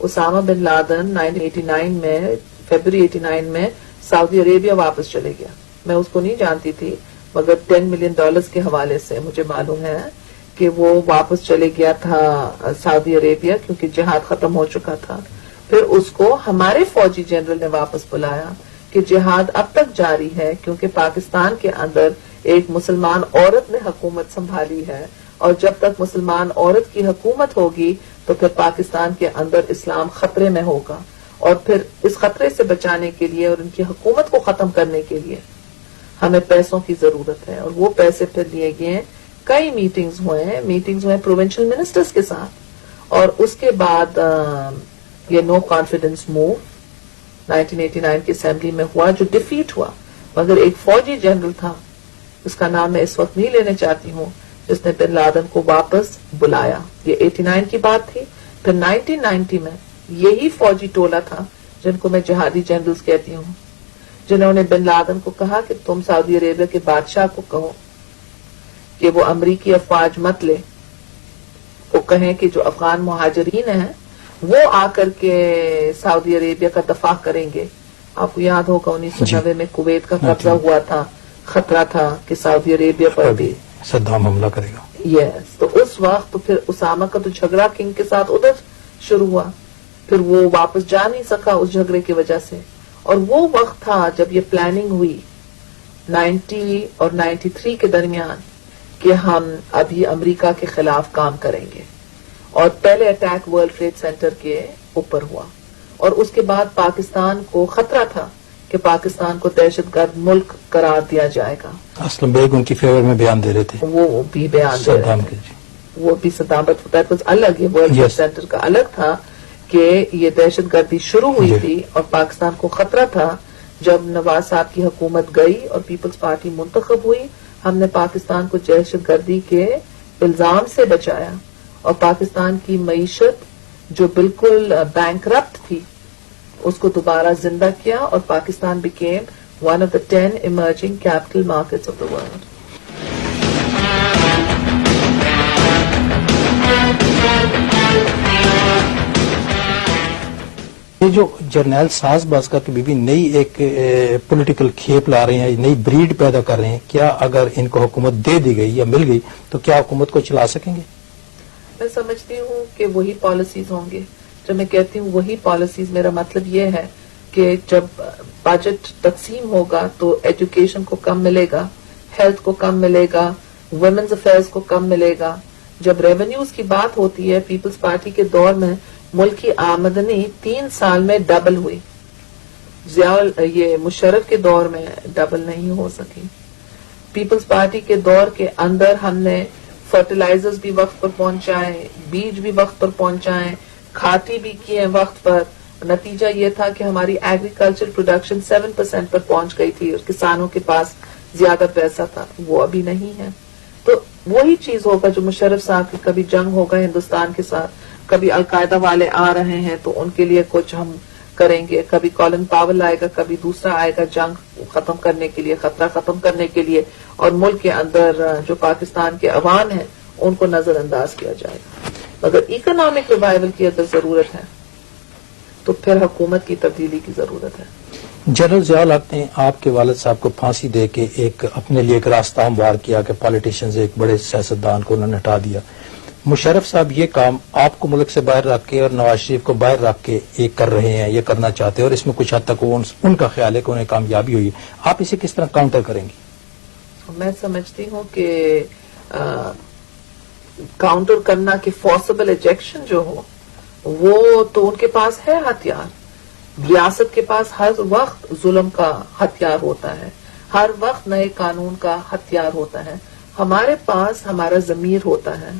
Usama bin Laden 1989 में फरवरी 89 में Saudi Arabia वापस चले गया. मैं उसको नहीं जानती थी, मगर $10 मिलियन के हवाले से मुझे मालूम है कि वो वापस चले गया था सऊदी अरेबिया, क्योंकि जिहाद खत्म हो चुका था. फिर उसको हमारे फौजी जनरल ने वापस बुलाया कि जिहाद अब तक जारी है, क्योंकि पाकिस्तान के अंदर एक मुसलमान औरत ने हुकूमत संभाली है, और जब तक मुसलमान औरत की हुकूमत होगी तो फिर पाकिस्तान के अंदर इस्लाम खतरे में होगा. और फिर इस खतरे से बचाने के लिए और उनकी हुकूमत को खत्म करने के लिए हमें पैसों की जरूरत है. और वो पैसे फिर लिए गए हैं. कई मीटिंग्स हुए प्रोविंशियल मिनिस्टर्स के साथ, और उसके बाद ये नो कॉन्फिडेंस मूव 1989 की असेंबली में हुआ, जो डिफीट हुआ. मगर एक फौजी जनरल था, उसका नाम मैं इस वक्त नहीं लेने चाहती हूँ, जिसने बिन लादेन को वापस बुलाया. ये 89 की बात थी. फिर 1990 में यही फौजी टोला था जिनको मैं जिहादी जनरल्स कहती हूँ, जिन्होंने बिन लादेन को कहा कि तुम सऊदी अरेबिया के बादशाह को कहो कि वो अमरीकी अफवाज मत ले, वो कहें कि जो अफगान मुहाजिरीन हैं वो आकर के सऊदी अरेबिया का दफा करेंगे. आपको याद होगा 1990 में कुवैत का कब्जा हुआ था, खतरा था कि सऊदी अरेबिया पर भी सद्दाम हमला करेगा. यस, तो उस वक्त तो फिर उसामा का तो झगड़ा किंग के साथ उधर शुरू हुआ. फिर वो वापस जा नहीं सका उस झगड़े की वजह से. और वो वक्त था जब ये प्लानिंग हुई 90 और 93 के दरमियान कि हम अभी अमेरिका के खिलाफ काम करेंगे. और पहले अटैक वर्ल्ड ट्रेड सेंटर के ऊपर हुआ, और उसके बाद पाकिस्तान को खतरा था कि पाकिस्तान को दहशतगर्द मुल्क करार दिया जाएगा. असलम बेग उनकी फेवर में बयान दे रहे थे, वो भी बयान दे रहे थे. वो भी सद्दाम, बट कुछ अलग, ये वर्ल्ड ट्रेड सेंटर का अलग था कि ये दहशतगर्दी शुरू हुई थी और पाकिस्तान को खतरा था. जब नवाज साहब की हुकूमत गई और पीपल्स पार्टी मुंतखब हुई, हमने पाकिस्तान को दहशतगर्दी के इल्जाम से बचाया, और पाकिस्तान की मईशत जो बिल्कुल बैंकरप्ट थी उसको दोबारा जिंदा किया, और Pakistan became one of the 10 emerging capital markets of the world. ये जो जर्नैल साज बाज़कार की बीवी नई एक पॉलिटिकल खेप ला रहे हैं, नई ब्रीड पैदा कर रहे हैं, क्या अगर इनको हुकूमत दे दी गई या मिल गई तो क्या हुकूमत को चला सकेंगे? मैं समझती हूँ कि वही पॉलिसीज होंगे. जब मैं कहती हूँ वही पॉलिसीज, मेरा मतलब ये है कि जब बजट तकसीम होगा तो एजुकेशन को कम मिलेगा, हेल्थ को कम मिलेगा, वुमेन्स अफेयर्स को कम मिलेगा. जब रेवेन्यूज की बात होती है, पीपल्स पार्टी के दौर में मुल्क की आमदनी 3 साल में डबल हुई. ये मुशर्रफ के दौर में डबल नहीं हो सकी. पीपल्स पार्टी के दौर के अंदर हमने फर्टिलाइजर्स भी वक्त पर पहुंचाए, बीज भी वक्त पर पहुंचाए, खाती भी किए वक्त पर. नतीजा ये था कि हमारी एग्रीकल्चर प्रोडक्शन 7% पर पहुंच गई थी और किसानों के पास ज्यादा पैसा था. वो अभी नहीं है. तो वही चीज होगा जो मुशर्रफ साहब की, कभी जंग होगा हिंदुस्तान के साथ, कभी अलकायदा वाले आ रहे हैं तो उनके लिए कुछ हम करेंगे, कभी कॉलिन पावल आएगा, कभी दूसरा आएगा जंग खत्म करने के लिए, खतरा खत्म करने के लिए, और मुल्क के अंदर जो पाकिस्तान के अवाम है उनको नजरअंदाज किया जाएगा. मगर इकोनॉमिक रिवाइवल की अगर जरूरत है तो फिर हुकूमत की तब्दीली की जरूरत है. जनरल ज़ियाउल हक ने आपके वालिद साहब को फांसी दे के एक अपने लिए एक रास्ता हमवार किया कि पॉलिटिशियन से एक बड़े सियासतदान को उन्होंने हटा दिया. मुशर्रफ साहब ये काम आपको मुल्क से बाहर रख के और नवाज शरीफ को बाहर रख के ये कर रहे हैं, ये करना चाहते हैं, और इसमें कुछ हद तक उनका ख्याल है कि उन्हें कामयाबी हुई. आप इसे किस तरह काउंटर करेंगी? मैं समझती हूँ कि काउंटर करना कि फोर्सेबल इजेक्शन जो हो वो तो उनके पास है हथियार. रियासत के पास हर वक्त जुल्म का हथियार होता है, हर वक्त नए कानून का हथियार होता है. हमारे पास हमारा ज़मीर होता है,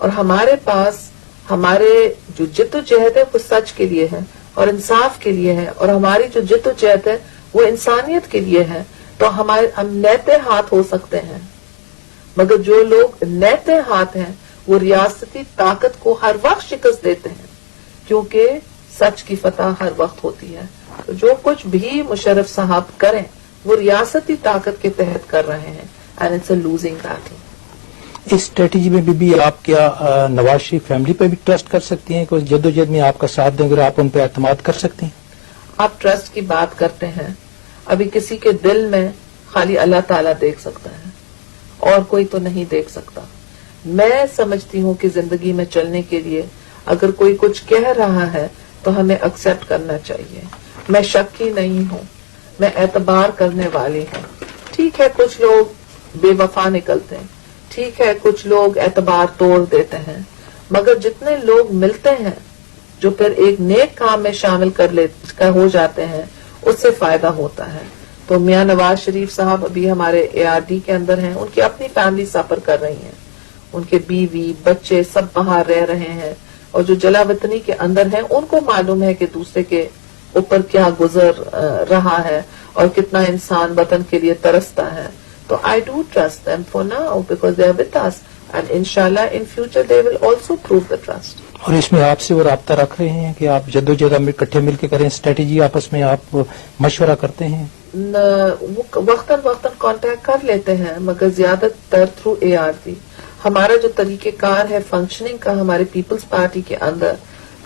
और हमारे पास हमारे जो जिद्दोजहद है वो सच के लिए है और इंसाफ के लिए है, और हमारी जो जिद्दोजहद है वो इंसानियत के लिए है. तो हम नेते हाथ हो सकते हैं, मगर जो लोग नेते हाथ हैं वो रियासती ताकत को हर वक्त शिकस्त देते हैं, क्योंकि सच की फतह हर वक्त होती है. तो जो कुछ भी मुशर्रफ साहब करें वो रियासती ताकत के तहत कर रहे हैं, and it's a losing battle. اس اسٹریٹجی میں بھی آپ کیا نواز شریف فیملی پہ بھی ٹرسٹ کر سکتی ہیں کہ جدوجہد میں آپ کا ساتھ دیں گے، آپ ان پہ اعتماد کر سکتے ہیں؟ آپ ٹرسٹ کی بات کرتے ہیں، ابھی کسی کے دل میں خالی اللہ تعالیٰ دیکھ سکتا ہے اور کوئی تو نہیں دیکھ سکتا. میں سمجھتی ہوں کہ زندگی میں چلنے کے لیے اگر کوئی کچھ کہہ رہا ہے تو ہمیں ایکسپٹ کرنا چاہیے. میں شکی نہیں ہوں، میں اعتبار کرنے والی ہوں. ٹھیک ہے کچھ لوگ بے وفا نکلتے ہیں، ٹھیک ہے کچھ لوگ اعتبار توڑ دیتے ہیں، مگر جتنے لوگ ملتے ہیں جو پھر ایک نیک کام میں شامل ہو جاتے ہیں اس سے فائدہ ہوتا ہے. تو میاں نواز شریف صاحب ابھی ہمارے ARD کے اندر ہیں، ان کی اپنی فیملی سفر کر رہی ہیں، ان کے بیوی بچے سب باہر رہ رہے ہیں، اور جو جلا وطنی کے اندر ہیں ان کو معلوم ہے کہ دوسرے کے اوپر کیا گزر رہا ہے اور کتنا انسان وطن کے لیے ترستا ہے. تو I do trust them for now because they are with us and inshallah in future they will also prove the trust. اور اس میں آپ سے وہ رابطہ رکھ رہے ہیں کہ آپ جدوجہد اکٹھے مل کے کریں، اسٹریٹجی آپس میں آپ مشورہ کرتے ہیں؟ وہ وقتاً کانٹیکٹ کر لیتے ہیں مگر زیادہ تر تھرو ARD. ہمارا جو طریقہ کار ہے فنکشننگ کا ہمارے پیپلز پارٹی کے اندر،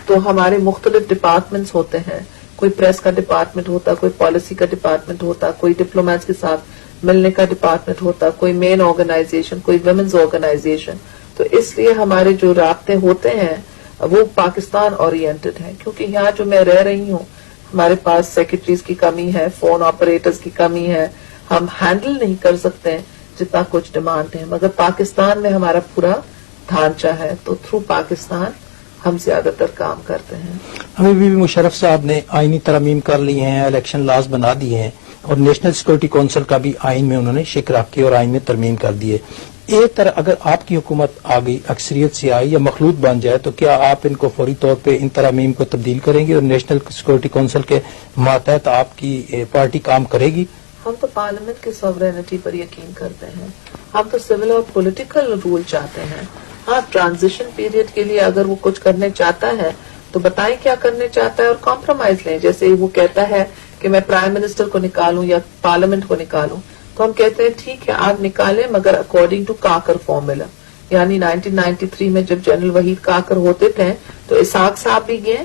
تو ہمارے مختلف ڈپارٹمنٹس ہوتے ہیں. کوئی پریس کا ڈپارٹمنٹ ہوتا، کوئی پالیسی کا ڈپارٹمنٹ ہوتا، کوئی ڈپلومیٹس کے ساتھ ملنے کا ڈپارٹمنٹ ہوتا، کوئی مین آرگنائزیشن، کوئی ویمنز آرگنائزیشن. تو اس لیے ہمارے جو رابطے ہوتے ہیں وہ پاکستان اورینٹڈ ہیں، کیونکہ یہاں جو میں رہ رہی ہوں ہمارے پاس سیکرٹریز کی کمی ہے، فون آپریٹرز کی کمی ہے، ہم ہینڈل نہیں کر سکتے جتنا کچھ ڈیمانڈ ہے. مگر پاکستان میں ہمارا پورا ڈھانچہ ہے تو تھرو پاکستان ہم زیادہ تر کام کرتے ہیں. ہمیں بھی مشرف صاحب نے آئینی ترمیم کر لی ہیں، الیکشن لاز بنا دیے ہیں، اور نیشنل سیکورٹی کونسل کا بھی آئین میں انہوں نے شکر کی اور آئین میں ترمیم کر دیے. ایک طرح اگر آپ کی حکومت آ گئی، اکثریت سے آئی یا مخلوط بن جائے، تو کیا آپ ان کو فوری طور پہ ان ترامیم کو تبدیل کریں گے اور نیشنل سیکورٹی کونسل کے ماتحت آپ کی پارٹی کام کرے گی؟ ہم تو پارلیمنٹ کی سوورینٹی پر یقین کرتے ہیں، ہم تو سول اور پولیٹیکل رول چاہتے ہیں. ہاں ٹرانزیشن پیریڈ کے لیے اگر وہ کچھ کرنے چاہتا ہے تو بتائیں کیا کرنے چاہتا ہے اور کمپرومائز لیں. جیسے وہ کہتا ہے کہ میں پرائم منسٹر کو نکالوں یا پارلیمنٹ کو نکالوں، تو ہم کہتے ہیں ٹھیک ہے آپ نکالیں مگر اکارڈنگ ٹو کاکر فارمولا. یعنی 1993 میں جب جنرل وحید کاکر ہوتے تھے تو اسحاق صاحب بھی گئے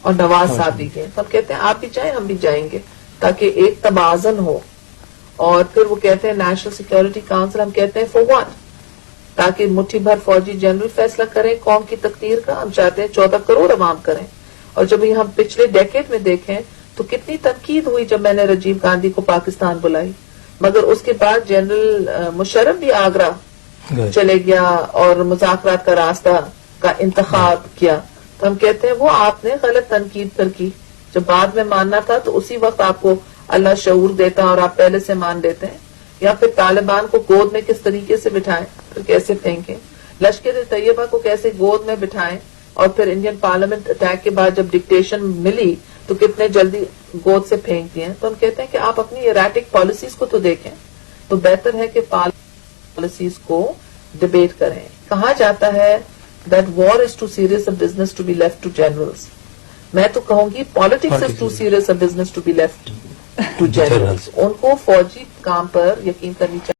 اور نواز صاحب بھی گئے. تو ہم کہتے ہیں آپ بھی جائیں ہم بھی جائیں گے تاکہ ایک توازن ہو. اور پھر وہ کہتے ہیں نیشنل سیکورٹی کاؤنسل، ہم کہتے ہیں فور ون، تاکہ مٹھی بھر فوجی جنرل فیصلہ کریں قوم کی تقدیر کا. ہم چاہتے ہیں 14 کروڑ عوام کریں. اور جب یہ ہم پچھلے ڈیکیڈ میں دیکھیں تو کتنی تنقید ہوئی جب میں نے راجیو گاندھی کو پاکستان بلائی، مگر اس کے بعد جنرل مشرف بھی آگرہ چلے گیا اور مذاکرات کا راستہ کا انتخاب کیا. تو ہم کہتے ہیں وہ آپ نے غلط تنقید پر کی. جب بعد میں ماننا تھا تو اسی وقت آپ کو اللہ شعور دیتا اور آپ پہلے سے مان لیتے ہیں. یا پھر طالبان کو گود میں کس طریقے سے بٹھائیں، پھر کیسے پھینکیں، لشکر طیبہ کو کیسے گود میں بٹھائیں، اور پھر انڈین پارلیمنٹ اٹیک کے بعد جب ڈکٹیشن ملی تو کتنے جلدی گود سے پھینک دیے. تو ہم کہتے ہیں کہ آپ اپنی ایراٹک پالیسیز کو تو دیکھیں. تو بہتر ہے کہ پالیسیز کو ڈبیٹ کریں. کہا جاتا ہے that war is too serious a business to be left to generals. میں تو کہوں گی politics is too serious a business to be left to generals. ان کو فوجی کام پر یقین کرنی چاہیے.